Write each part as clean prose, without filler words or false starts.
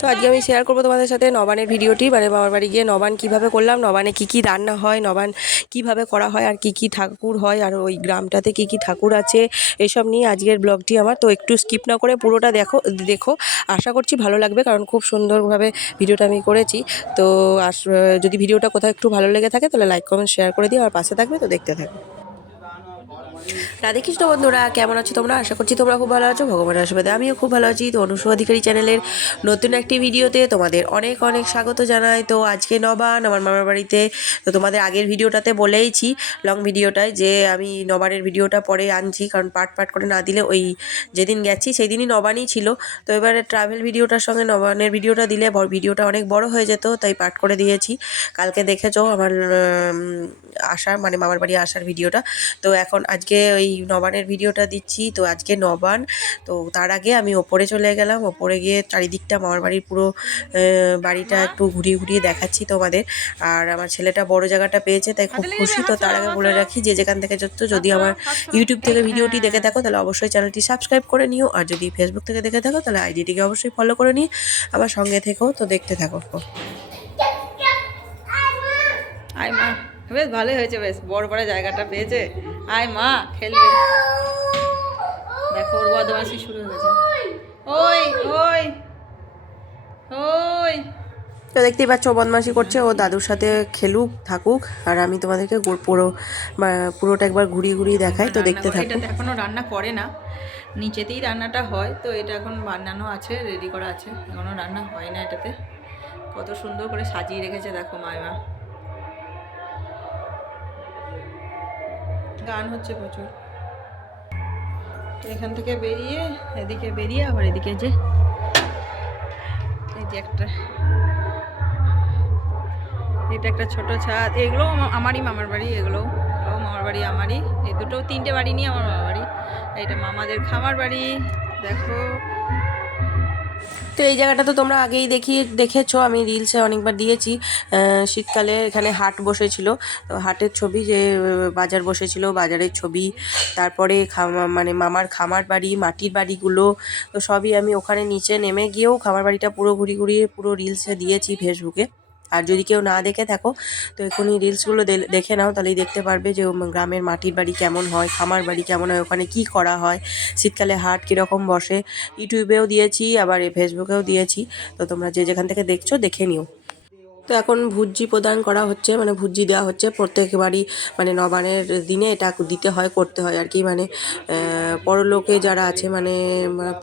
তো আজকে আমি শেয়ার করবো তোমাদের সাথে নবানের ভিডিওটি, মানে বাবার বাড়ি গিয়ে নবান কিভাবে করলাম, নবানে কি কি রান্না হয়, নবান কিভাবে করা হয়, আর কি কি ঠাকুর হয়, আর ওই গ্রামটাতে কি কি ঠাকুর আছে, এসব নিয়ে আজকের ব্লগটি আমার। তো একটু স্কিপ না করে পুরোটা দেখো, আশা করছি ভালো লাগবে, কারণ খুব সুন্দরভাবে ভিডিওটা আমি করেছি। তো যদি ভিডিওটা কোথাও একটু ভালো লেগে থাকে তাহলে লাইক কমেন্ট শেয়ার করে দিও, আর পাশে থাকবে। তো দেখতে থাকো। রাধে কৃষ্ণ বন্ধুরা, কেমন আছো তোমরা? আশা করছি তোমরা খুব ভালো আছো, ভগবানের আশীর্বাদে আমিও খুব ভালো আছি। তো অনুসু অধিকারী চ্যানেলের নতুন একটি ভিডিওতে তোমাদের অনেক অনেক স্বাগত জানাই। তো আজকে নবান আমার মামার বাড়িতে। তো তোমাদের আগের ভিডিওটাতে বলেইছি, লং ভিডিওটায়, যে আমি নবানের ভিডিওটা পরে আনছি, কারণ পার্ট করে না দিলে ওই যেদিন গেছি সেই দিনই নবানই ছিল। তো এবারে ট্রাভেল ভিডিওটার সঙ্গে নবানের ভিডিওটা দিলে ভিডিওটা অনেক বড় হয়ে যেত, তাই পার্ট করে দিয়েছি। কালকে দেখেছো আমার আসার, মানে মামার বাড়ি আসার ভিডিওটা। তো এখন আজকে ওই নবানের ভিডিওটা দিচ্ছি। তো আজকে নবান। তো তার আগে আমি ওপরে চলে গেলাম, ওপরে গিয়ে চারিদিকটা মামার বাড়ির পুরো বাড়িটা একটু ঘুরিয়ে দেখাচ্ছি তোমাদের। আর আমার ছেলেটা বড় জায়গাটা পেয়েছে, তাই খুব খুশি। তো তার আগে বলে রাখি, যে যেখান থেকে যদি আমার ইউটিউব থেকে ভিডিওটি দেখে থাকো তাহলে অবশ্যই চ্যানেলটি সাবস্ক্রাইব করে নিও, আর যদি ফেসবুক থেকে দেখে থাকো তাহলে আইডিটিকে অবশ্যই ফলো করে নিয়ে আমার সঙ্গে থেকো। তো দেখতে থাকো। আয় মা, বেশ ভালোই হয়েছে, বেশ বড় বড় জায়গাটা পেয়েছে। আয় মা, খেলবে। দেখো ওর বদমাইশি শুরু হয়ে গেছে। ওই ওই ওই তো দেখতেই পাচ্ছ বদমাশি করছে, ও দাদুর সাথে খেলুক থাকুক, আর আমি তোমাদেরকে পুরোটা একবার ঘুরিয়ে দেখাই। তো দেখতে থাকো। এটাতে এখনো রান্না করে না, নিচেতেই রান্নাটা হয়। তো এটা এখন বানানো আছে, রেডি করা আছে, এখনো রান্না হয় না এটাতে। কত সুন্দর করে সাজিয়ে রেখেছে দেখো মাইমা। গান হচ্ছে প্রচুর। তো এখান থেকে বেরিয়ে এদিকে বেরিয়ে আবার এদিকে যে এই যে এটা একটা ছোট ছাদ। এগুলো আমারই মামার বাড়ি, এগুলো মামার বাড়ি আমারই। এই দুটো তিনটে বাড়ি নিয়ে আমার মামার বাড়ি। এটা মামাদের খামার বাড়ি দেখো। তো এই জায়গাটা তো তোমরা আগেই দেখেছো, আমি রিলসে অনেকবার দিয়েছি। শীতকালে এখানে হাট বসেছিল, তো হাটের ছবি, যে বাজার বসেছিল বাজারের ছবি। তারপরে মানে মামার খামার বাড়ি, মাটির বাড়িগুলো, তো সবই আমি ওখানে নিচে নেমে গিয়েও খামার বাড়িটা পুরো ঘুরিয়ে পুরো রিলসে দিয়েছি ফেসবুকে। আর যদি কেউ না দেখে থাকো তো এখনই রিলসগুলো দেখে নাও, তাহলেই দেখতে পারবে যে গ্রামের মাটির বাড়ি কেমন হয়, খামার বাড়ি কেমন হয়, ওখানে কি করা হয়, শীতকালে হাট কীরকম বসে। ইউটিউবেও দিয়েছি, আবার ফেসবুকেও দিয়েছি। তো তোমরা যে যেখান থেকে দেখছো দেখে নিও। তো এখন ভুজি প্রদান করা হচ্ছে, মানে ভুজি দেওয়া হচ্ছে প্রত্যেক বাড়ি, মানে নবানের দিনে এটা দিতে হয়, করতে হয় আর কি। মানে পরলোকে যারা আছে, মানে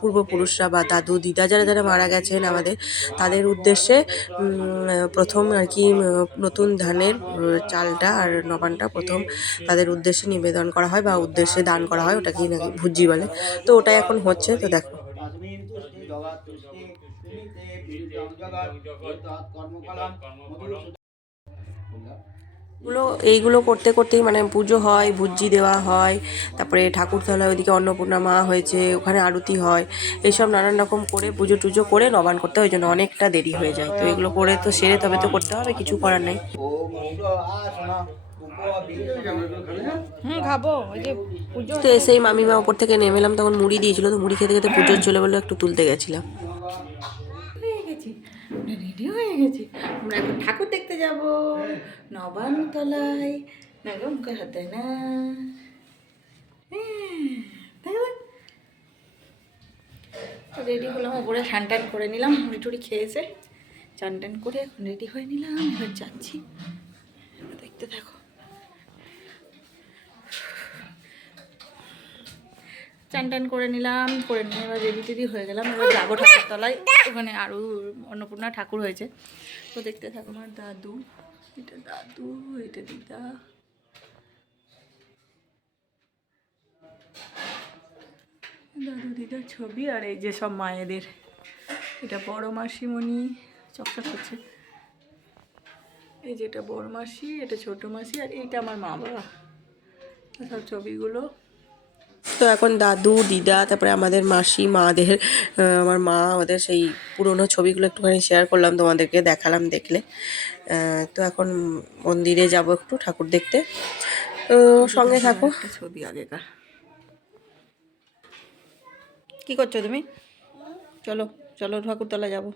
পূর্বপুরুষরা বা দাদু দিদা যারা যারা মারা গেছেন আমাদের, তাদের উদ্দেশ্যে প্রথম আর কি নতুন ধানের চালটা আর নবানটা প্রথম তাদের উদ্দেশ্যে নিবেদন করা হয় বা উদ্দেশ্যে দান করা হয়, ওটাকেই নাকি ভুজি বলে। তো ওটাই এখন হচ্ছে। তো দেখো এইগুলো করতেই মানে পুজো হয়, ভুজি দেওয়া হয়, তারপরে ঠাকুরতলায় ওইদিকে অন্নপূর্ণা মা হয়েছে, ওখানে আরতি হয়, এইসব নানান রকম করে পুজো টুজো করে নবান করতে হয়, ওই জন্য অনেকটা দেরি হয়ে যায়। তো এগুলো করে তো সেরে তবে তো করতে হবে, কিছু করার নেই। খাবো ওই যে পুজো। তো এসেই মামিমা ওপর থেকে নেমেলাম, তখন মুড়ি দিয়েছিল, তো মুড়ি খেতে খেতে পুজোর চলে বলে একটু তুলতে গেছিলাম। হয়ে গেছি, রেডি হয়ে গেছি। আমরা এখন ঠাকুর দেখতে যাব নবানতলায়। না গো, মুখে হাতে না। রেডি হলাম, ওপরে স্নান টান করে নিলাম, মুড়ি টুড়ি খেয়েছে, চান টান করে এখন রেডি হয়ে নিলাম। এবার যাচ্ছি, দেখতে থাকো। চান টান করে নিলাম, করে নিয়ে এবার রেডি টেডি হয়ে গেলাম। এবার যাবো ঠাকুরতলায়, ওখানে আরও অন্নপূর্ণা ঠাকুর হয়েছে। তো দেখতে থাকো। আমার দাদু, এটা দাদু, এটা দিদা, দাদু দিদার ছবি, আর এই যে সব মায়েদের। এটা বড় মাসিমণি, চকচক করছে। এই যে এটা বড় মাসি, এটা ছোট মাসি, আর এইটা আমার মা বাবা, সব ছবিগুলো। তো এখন দাদু দিদা, তারপরে আমাদের মাসি মাদের, আমার মা, ওদের সেই পুরোনো ছবিগুলো একটুখানি শেয়ার করলাম তোমাদেরকে, দেখালাম, দেখলে। তো এখন মন্দিরে যাব একটু ঠাকুর দেখতে, তো সঙ্গে থাকো। একটা ছবি আগেকার, কি করছো তুমি? চলো চলো ঠাকুরতলা যাবো।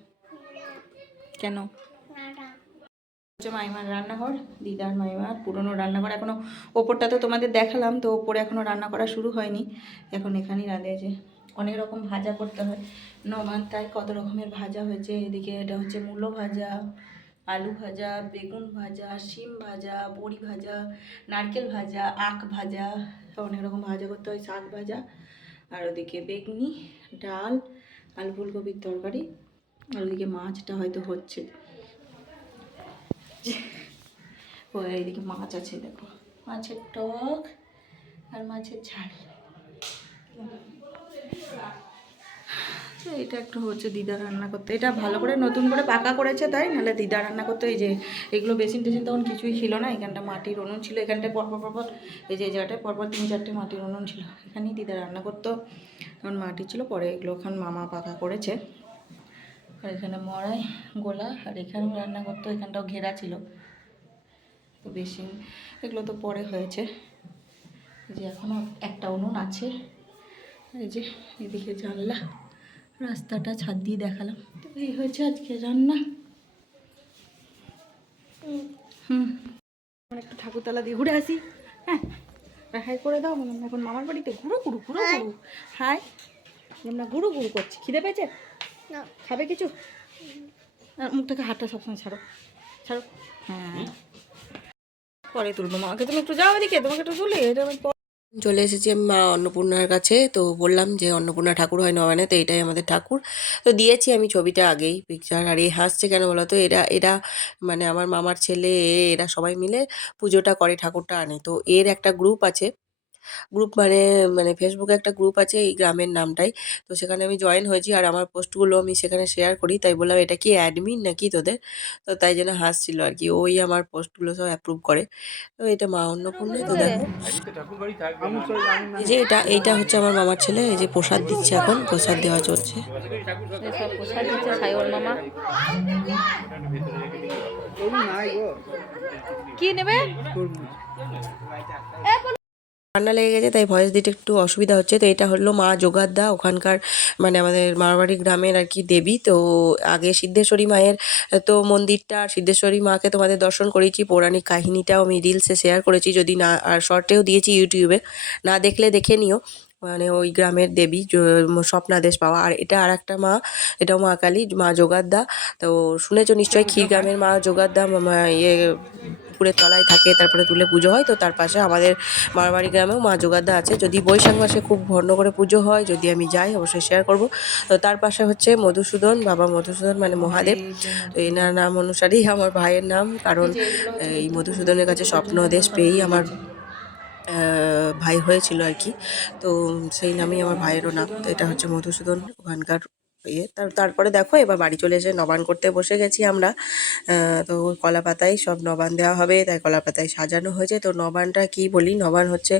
কেন? হচ্ছে মাইমার রান্নাঘর, দিদার মাইমার পুরনো রান্নাঘর। এখনো ওপরটা তো তোমাদের দেখালাম, তো ওপরে এখনো রান্না করা শুরু হয়নি, এখন এখানেই রাঁধেছে। অনেক রকম ভাজা করতে হয় নবান, তাই কত রকমের ভাজা হয়েছে। এদিকে এটা হচ্ছে মূলো ভাজা, আলু ভাজা, বেগুন ভাজা, শিম ভাজা, বড়ি ভাজা, নারকেল ভাজা, আখ ভাজা, অনেক রকম ভাজা করতে হয়, শাক ভাজা। আর ওদিকে বেগনি, ডাল, আলু ফুলকপির তরকারি। আর ওদিকে মাছটা হয়তো হচ্ছে। ও এইদিকে মাছ আছে, দেখো মাছের টক আর মাছের ঝাল। এটা একটু হচ্ছে দিদা রান্না করতে, এটা ভালো করে নতুন করে পাকা করেছে তাই, নাহলে দিদা রান্না করতে। এই যে এগুলো বেসিন টেসিন তখন কিছুই ছিল না, এখানটা মাটির উনুন ছিল, এখানটায় পরপর এই যে জায়গাটায় পরপর 3-4টে মাটির উনুন ছিল, এখানেই দিদা রান্না করতো। তখন মাটি ছিল, পরে এগুলো এখন মামা পাকা করেছে। আর এখানে মড়াই গোলা, আর এখানেও রান্না করতো, এখানটাও ঘেরা ছিল। তো বেসিন এগুলো তো পরে হয়েছে। এই যে এখনও একটা উনুন আছে। এই যে এদিকে জানলা, রাস্তাটা ছাদ দিয়ে দেখালাম। তো এই হয়েছে আজকে রান্না। একটু ঠাকুরতলা দিয়ে ঘুরে আসি। হ্যাঁ, হাই করে দাও। এখন মামার বাড়িতে ঘুরো ঘুরু ঘুরো ঘুরু। হাই, আমরা ঘুরু ঘুরু করছি। খিদে পেয়েছে? খাবে কিছু? মুখ থেকে হাতটা সবসময় ছাড়ো ছাড়ো। হ্যাঁ, পরে তুলবো মাকে। তুমি একটু যাও এদিকে, তোমাকে একটু তুলি। এটা চলে এসেছি আমি মা অন্নপূর্ণার কাছে। তো বললাম যে অন্নপূর্ণা ঠাকুর হয় নবানে, তো এটাই আমাদের ঠাকুর। তো দিয়েছি আমি ছবিটা আগেই পিকচার। আর এই হাসছে কেন বলো তো? এরা এরা মানে আমার মামার ছেলে, এরা সবাই মিলে পুজোটা করে, ঠাকুরটা আনে। তো এর একটা গ্রুপ আছে, গ্রুপ মানে মানে ফেসবুকে একটা গ্রুপ আছে এই গ্রামের নামটাই। তো সেখানে আমি জয়েন হয়েছি, আর আমার পোস্টগুলো আমি সেখানে শেয়ার করি। তাই বললাম এটা কি অ্যাডমিন নাকি তোদের? তো তাই জন্য হাসছিল আর কি। ওই আমার পোস্টগুলো সব অ্যাপ্রুভ করে। তো এটা মা অন্নপূর্ণা। তো দেখো এই যে এইটা হচ্ছে আমার মামার ছেলে। এই যে প্রসাদ দিচ্ছে, এখন প্রসাদ দেওয়া চলছে। সব প্রসাদ দিচ্ছে সাইওর মামা। কি নেবে? ঠান্ডা লেগে গেছে, তাই ভয়েস দিতে একটু অসুবিধা হচ্ছে। তো এটা হলো মা যোগাদ্দা, ওখানকার মানে আমাদের মামাবাড়ি গ্রামের আর কি দেবী। তো আগে সিদ্ধেশ্বরী মায়ের তো মন্দিরটা, আর সিদ্ধেশ্বরী মাকে তোমাদের দর্শন করেছি, পৌরাণিক কাহিনীটাও আমি রিলসে শেয়ার করেছি, যদি না আর শর্টেও দিয়েছি ইউটিউবে, না দেখলে দেখে নিও। মানে ওই গ্রামের দেবী স্বপ্নাদেশ পাওয়া। আর এটা আর একটা মা, এটাও মা কালী, মা যোগাদ্দা। তো শুনেছো নিশ্চয়ই, ক্ষীরগ্রামের মা যোগাদ্দা ইয়ে পুকুরের তলায় থাকে, তারপরে তুলে পুজো হয়। তো তার পাশে আমাদের মারবাড়ি গ্রামেও মা যোগাদ্দা আছে। যদি বৈশাখ মাসে খুব ঘন করে পুজো হয়, যদি আমি যাই অবশ্যই শেয়ার করব। তো তার পাশে হচ্ছে মধুসূদন, বাবা মধুসূদন মানে মহাদেব। তো এনার নাম অনুসারেই আমার ভাইয়ের নাম, কারণ এই মধুসূদনের কাছে স্বপ্নাদেশ পেয়েই আমার ভাই হয়েছিল আর কি। তো সেই নামেই আমার ভাইয়েরও নাম। তো এটা হচ্ছে মধুসূদন ওখানকার ইয়ে। তারপরে দেখো এবার বাড়ি চলে এসে নবান করতে বসে গেছি আমরা। তো কলা পাতায় সব নবান দেওয়া হবে, তাই কলা পাতায় সাজানো হয়েছে। তো নবানটা কি বলি, নবান হচ্ছে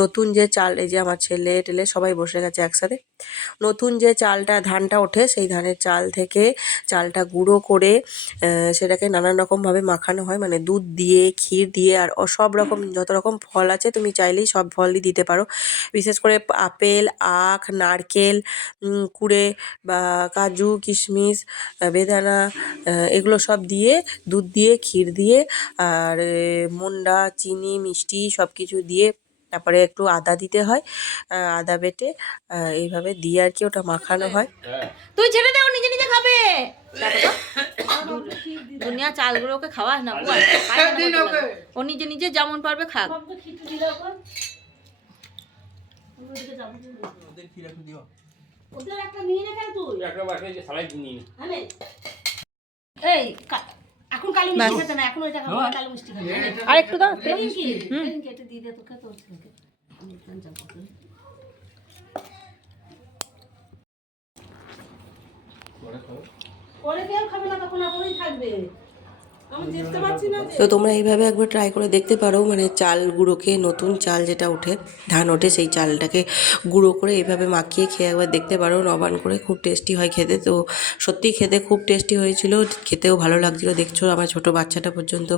নতুন যে চাল, এই যে আমার ছেলে টেলে সবাই বসে গেছে একসাথে। নতুন যে চালটা, ধানটা ওঠে, সেই ধানের চাল থেকে চালটা গুঁড়ো করে সেটাকে নানান রকমভাবে মাখানো হয়, মানে দুধ দিয়ে, ক্ষীর দিয়ে, আর সব রকম যত রকম ফল আছে তুমি চাইলেই সব ফলই দিতে পারো। বিশেষ করে আপেল, আখ, নারকেল কুড়ে বা কাজু, কিশমিশ, বেদানা, এগুলো সব দিয়ে, দুধ দিয়ে, ক্ষীর দিয়ে, আর মন্ডা, চিনি, মিষ্টি সব কিছু দিয়ে, তারপরে একটু আদা দিতে হয়, আদা বেটে এইভাবে দিয়ে আর কি ওটা মাখানো হয়। তুই ছেড়ে দে, ও নিজে নিজে খাবে। দুনিয়া চালগুলোকে খাওয়াস না, ও নিজে নিজে যেমন পারবে খাক। এই এখন কালো মিষ্টি খেতে না, এখন ওইটা খাবো, কালো মিষ্টি খাবো। আর একটু দাও, কেটে দিয়ে দে তোকে, তোর ছেলেকে। পরে কেউ খাবে না, তখন আপনি থাকবে। তো তোমরা এইভাবে একবার ট্রাই করে দেখতে পারো, মানে চাল গুঁড়োকে, নতুন চাল যেটা ওঠে, ধান ওঠে, সেই চালটাকে গুঁড়ো করে এইভাবে মাখিয়ে খেয়ে একবার দেখতে পারো নবান করে। খুব টেস্টি হয় খেতে। তো সত্যিই খেতে খুব টেস্টি হয়েছিল, খেতেও ভালো লাগছিলো। দেখছো আমার ছোটো বাচ্চাটা পর্যন্ত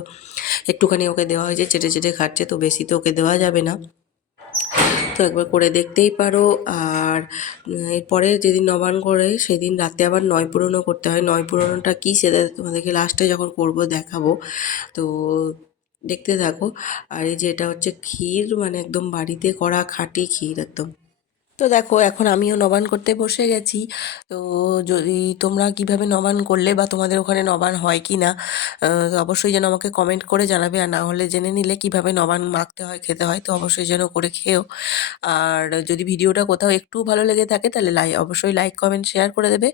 একটুখানি ওকে দেওয়া হয়েছে, চেটে চেটে খাচ্ছে। তো বেশি তো ওকে দেওয়া যাবে না। তো একবার করে দেখতেই পারো। আর এরপরে যেদিন নবান্ন করে সেদিন রাতে আবার নয় পুরনো করতে হয়। নয় পুরনোটা কী সেটা তোমাদেরকে লাস্টে যখন করব দেখাবো। তো দেখতে থাকো। আর এই যে এটা হচ্ছে ক্ষীর, মানে একদম বাড়িতে করা খাঁটি ক্ষীর একদম। তো দেখো এখন আমিও নবান্ন করতে বসে গেছি। তো যদি তোমরা কিভাবে নবান্ন করলে বা তোমাদের ওখানে নবান্ন হয় কি না, তো অবশ্যই যেন আমাকে কমেন্ট করে জানাবে। আর না হলে জেনে নিলে কিভাবে নবান্ন মাখতে হয় খেতে হয়, তো অবশ্যই যেন করে খেও। আর যদি ভিডিওটা কোথাও একটু ভালো লেগে থাকে তাহলে অবশ্যই লাইক কমেন্ট শেয়ার করে দেবে।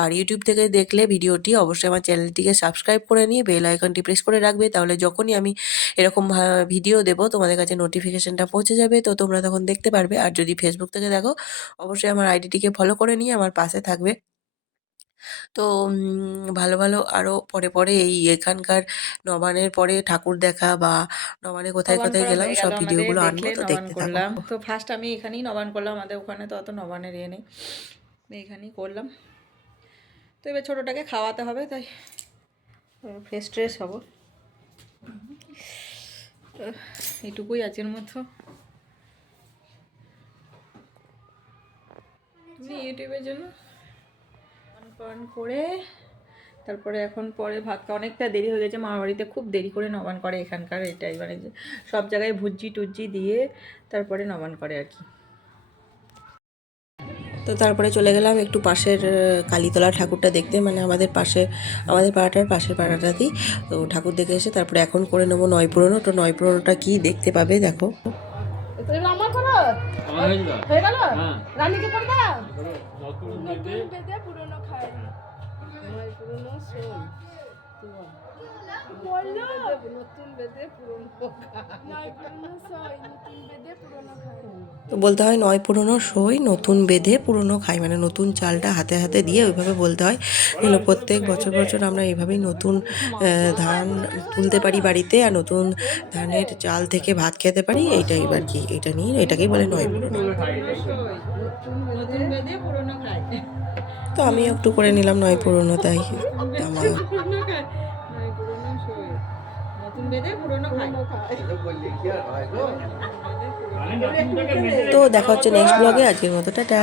আর ইউটিউব থেকে দেখলে ভিডিওটি অবশ্যই আমার চ্যানেলটিকে সাবস্ক্রাইব করে নিয়ে বেল আইকনটি প্রেস করে রাখবে, তাহলে যখনই আমি এরকম ভিডিও দেবো তোমাদের কাছে নোটিফিকেশনটা পৌঁছে যাবে, তো তোমরা তখন দেখতে পারবে। আর যদি ফেসবুক থেকে দেখো অবশ্যই আমার আইডিটিকে ফলো করে নিয়ে আমার পাশে থাকবে। তো ভালো ভালো আরও পরে পরে এই এখানকার নবান্নের পরে ঠাকুর দেখা বা নবান্নে কোথায় নবান্ন কোথায় করা গেলাম হয়ে গেল সব আমাদের, ভিডিওগুলো আনবো, দেখলে তো নবান্ন দেখতে থাকো। করলাম। তো ফার্স্ট আমি এখানেই নবান্ন করলাম, আমাদের ওখানে তো অত নবান্নের ইয়ে নেই, এখানেই করলাম। তো এবার ছোটোটাকে খাওয়াতে হবে, তাই ফ্রেশ ট্রেশ হবো। তো এইটুকুই আজকের মতো। তুমি ইউটিউবের জন্য অন করে তারপরে এখন পরে ভাত খাওয়া অনেকটা দেরি হয়ে গেছে। মামার বাড়িতে খুব দেরি করে নবান্ন করে এখানকার, এটাই মানে যে সব জায়গায় ভুজি টুজি দিয়ে তারপরে নবান্ন করে আর কি। তো তারপরে চলে গেলাম একটু পাশের কালীতলা ঠাকুরটা দেখতে, মানে আমাদের পাশে, আমাদের পাড়াটার পাশের পাড়াটাতেই। তো ঠাকুর দেখে এসে তারপরে এখন করে নেবো নয় পুরনো। তো নয় পুরনোটা কী দেখতে পাবে দেখো। আমার করো হয়ে গেল রানীকে করে দাও। নতুন বেদে পুরনো খায় নয় পুরনো শোন বললো নতুন বেদে পুরনো নয় পুরনো সই নতুন বেদে পুরনো খায়। তো বলতে হয় নয় পুরনো সই নতুন বেঁধে পুরনো খাই, মানে নতুন চালটা হাতে হাতে দিয়ে ওইভাবে বলতে হয় যেন প্রত্যেক বছর বছর আমরা এইভাবেই নতুন ধান তুলতে পারি বাড়িতে, আর নতুন ধানের চাল থেকে ভাত খেতে পারি। এইটাই আর কি, এটা নিয়ে এটাকেই বলে নয় পুরনো। নতুন বেদে পুরনো খায়। তো আমিও একটু করে নিলাম নয় পুরনো, তাই আমার। নতুন বেদে পুরনো খায়। তো দেখা হচ্ছে নেক্সট ব্লগে। আজকের মতো টাটা।